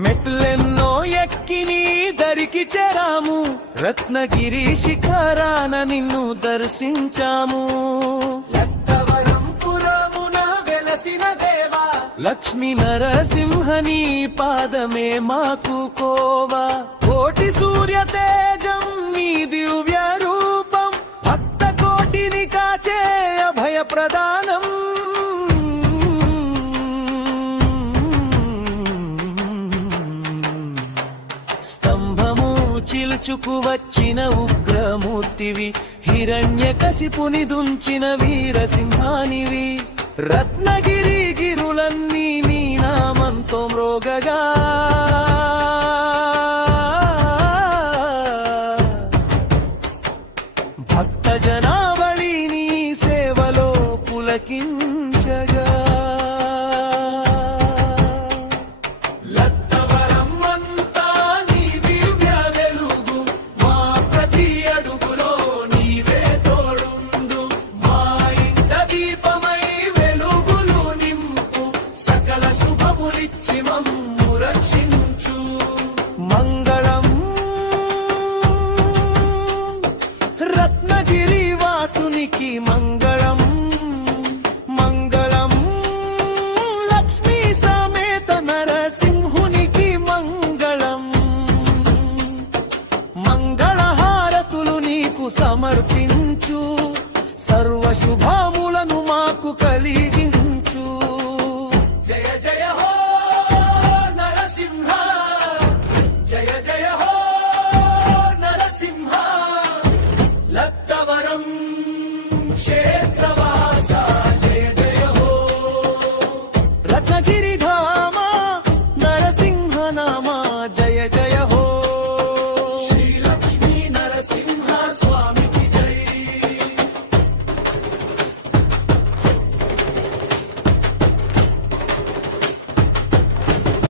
మెట్లెన్నో ఎక్కి నీ దరికి చేరాము, రత్నగిరి శిఖరాన నిన్ను దర్శించాము. లక్కవరంపురమున వెలసిన దేవా, లక్ష్మీ నరసింహని పాదమే మాకు కోవా. కోటి సూర్య తేజం నీ దివ్య రూపం, భక్త కోటిని కాచే అభయ ప్రదానం. స్తంభము చిలుచుకు వచ్చిన ఉగ్రమూర్తివి, హిరణ్యకశిపుని దుంచిన వీరసింహానివి. రత్నగిరి గిరులన్నీ నీ నామంతో మ్రోగగా, భక్త జనావళి నీ సేవలో పులకించగా. రక్షించు